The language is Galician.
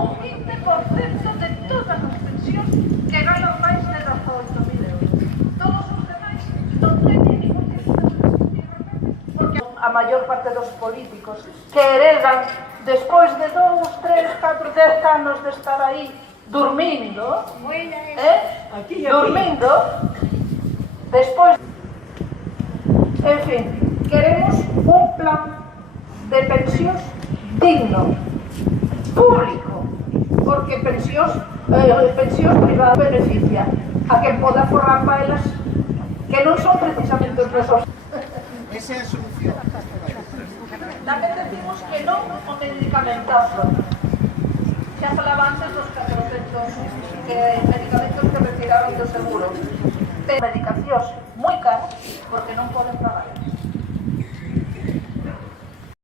o 15% de todas as pensións que ganan máis de 18.000 euros. Todos os demais non teñen ningún tipo de IRPF, porque a maior parte dos políticos que heredan despois de 2, 3, 4, 10 anos de estar aí dormindo, dormindo, despois, en fin, queremos un plan de pensións digno, público, porque pensións privadas beneficia a quen poda forrar paelas que non son precisamente os nosos. Esa é a solución. Tamén decimos que non o medicamentazo. Xa falaba antes dos 400 medicamentos que retiraron do seguro. Pero medicacións moi caras porque non poden pagar.